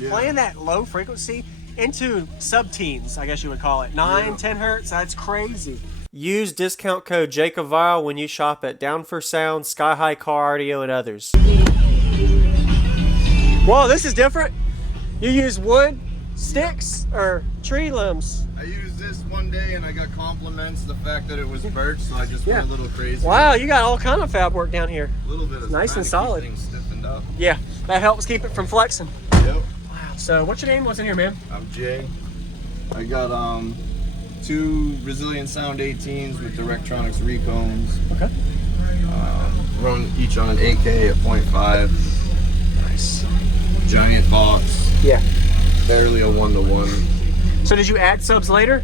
Yeah. Playing that low frequency into sub-teens, I guess you would call it. 9, 10 hertz, that's crazy. Use discount code JacobViral when you shop at Down for Sound, SkyHigh Car Audio, and others. Whoa, this is different. You use wood, sticks, or tree limbs? I used this one day and I got compliments the fact that it was birch, so I just went a little crazy. Wow, you got all kind of fab work down here. A little bit of nice and solid. Things stiffened up. Yeah, that helps keep it from flexing. Yep. Wow. So what's your name? What's in here, man? I'm Jay. I got 2 Resilient Sound 18s with Directronics recombs. Okay. Run each on an 8K at 0.5. Nice. Giant box. Yeah. Barely a 1-to-1. So did you add subs later?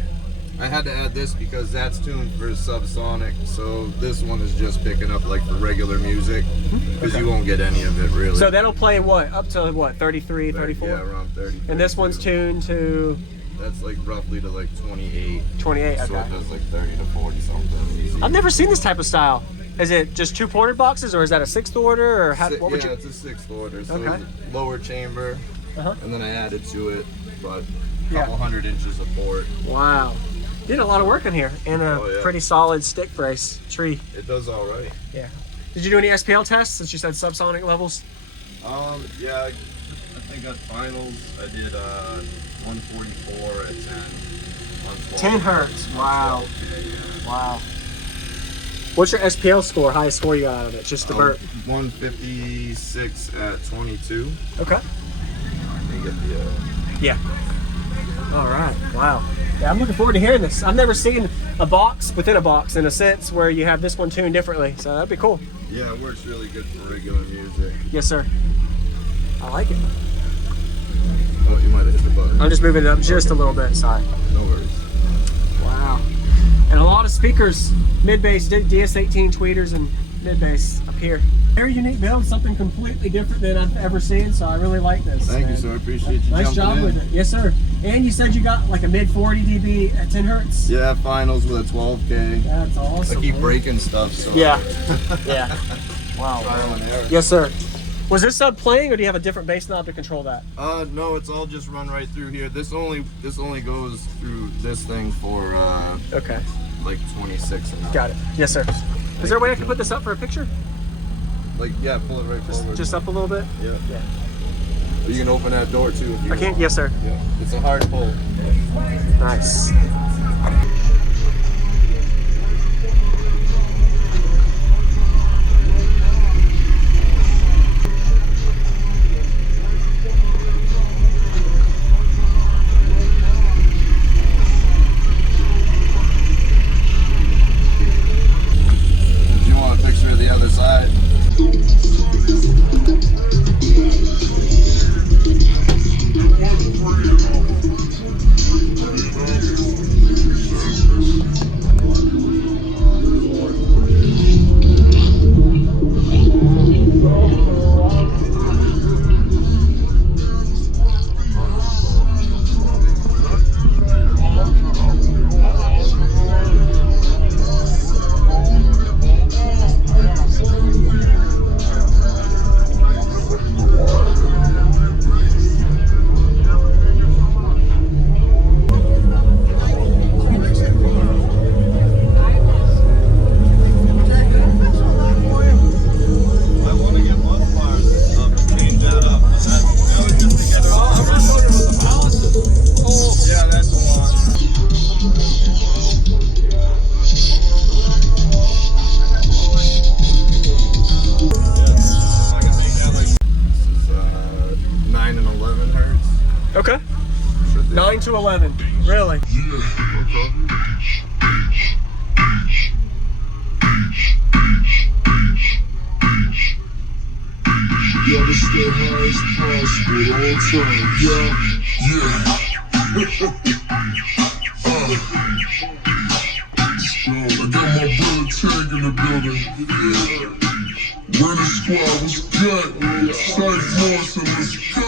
I had to add this because that's tuned for subsonic, so this one is just picking up like for regular music, because you won't get any of it really. So that'll play what, up to what, 33, 34? Yeah, around 30. And this one's tuned to? That's like roughly to like 28. 28, okay. So it does like 30 to 40 something. Easy. I've never seen this type of style. Is it just 2 pointed boxes, or is that a 6th order, or how? What would you? It's a 6th order. So Okay. it's a lower chamber, and then I added to it, but a couple 100 inches of port. Wow. You did a lot of work in here, and a pretty solid stick brace tree. It does all right. Yeah. Did you do any SPL tests since you said subsonic levels? Yeah, I think at finals I did 144 at 10. 10 hertz. Wow. Wow. What's your SPL score? Highest score you got out of it? Just the burp. 156 at 22. Okay. They get the. Yeah. All right. Wow. Yeah, I'm looking forward to hearing this. I've never seen a box within a box in a sense where you have this one tuned differently. So that'd be cool. Yeah, it works really good for regular music. Yes, sir. I like it. Oh, you might have hit the button. I'm just moving it up just a little bit. Sorry. No worries. Wow. And a lot of speakers, mid-bass, DS18 tweeters, and mid-bass up here. Very unique build, something completely different than I've ever seen, so I really like this. Thank you, sir. I appreciate you Nice job with it. Yes, sir. And you said you got like a mid-40 dB at 10 hertz? Yeah, finals with a 12K. That's awesome. I keep breaking stuff, so. Yeah. Yeah. Wow. Trial and error. Yes, sir. Was this sub playing, or do you have a different bass knob to control that? No, it's all just run right through here. This only goes through this thing for Okay. like 26 and up. Got it. Yes, sir. Is there a way I can put this up for a picture? Like, yeah, pull it right forward. Just up a little bit? Yeah. Yeah. You can open that door too if you I can't? want. Yes, sir. Yeah. It's a hard pull. Nice. Do you want a picture of the other side? Okay. 9 to 11. Really? Yeah, this stay high as possible all time. Yeah, I got my brother Tag in the building. Running squad was good. Psyph Morrison, let's go.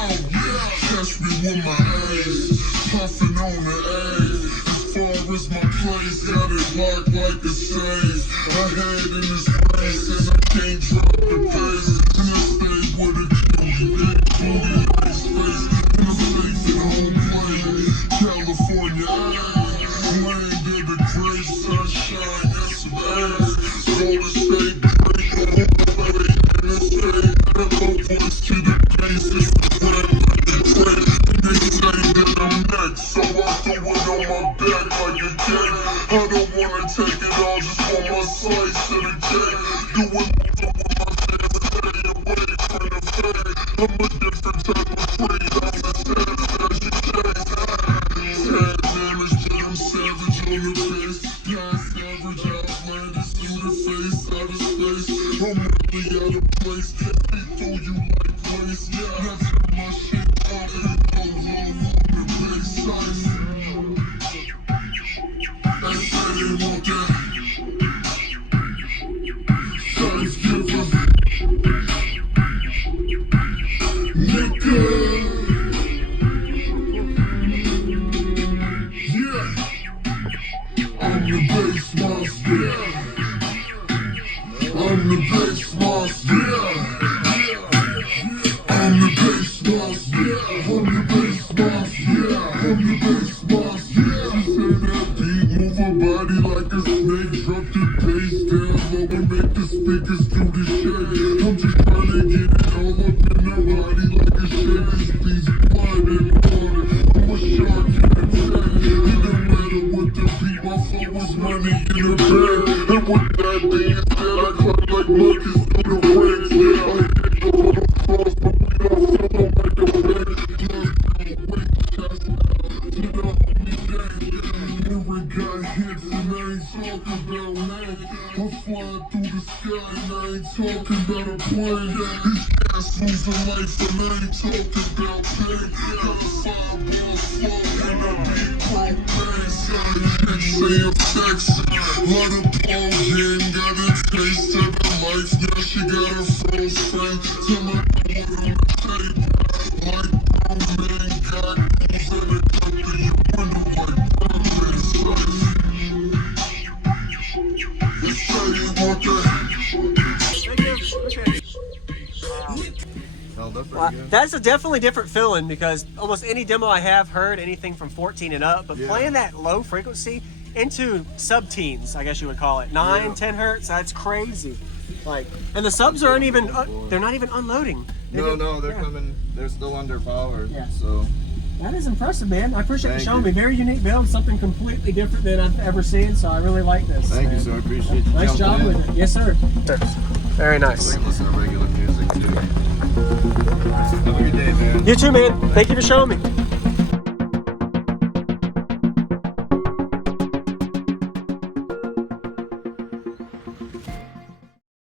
Catch me with my eyes, puffing on the A. As far as my place, got it locked like a safe. I had in this place and I can't drop the pace. And I stay with a Q, big booty, nice face. I'm the bass boss, yeah. I'm the bass boss, yeah. She said that beat move her body like a snake. Drop the bass down low and make the speakers do the shake. I'm just trying to get it all up in her body like a shake. This beat's blood and water. I'm a shark in the tank. It don't matter what the beat, my flow is money in the bag. And with that being said, I clap like Ruckus through the ranks. Yeah, I hit the little cross, but we don't feel no like a bank. Got hits and I ain't talking about land. I'm flying through the sky and I ain't talking about a plane. These cats losing life and I ain't talking about pain. Got a 5-ball flow and I be propane. Say effects, lot of poison. Got a taste of the life, now she got her froze frame. Tell her put on the tape. Like bro man, got booze in the country. You wonder like That's a definitely different feeling because almost any demo I have heard anything from 14 and up, but playing that low frequency into sub-teens, I guess you would call it, 10 hertz, that's crazy. Like, and the subs aren't even, they're not even unloading. No, they're coming, they're still underpowered, Yeah. so. That is impressive, man. I appreciate you Thank showing you. me. Very unique build, something completely different than I've ever seen, so I really like this. Thank man. you, sir. I appreciate you. Nice job jumping in. with it. Yes, sir. Very nice. I can listen to regular music too. Have a good day, man. You too, man. Thank you for showing me.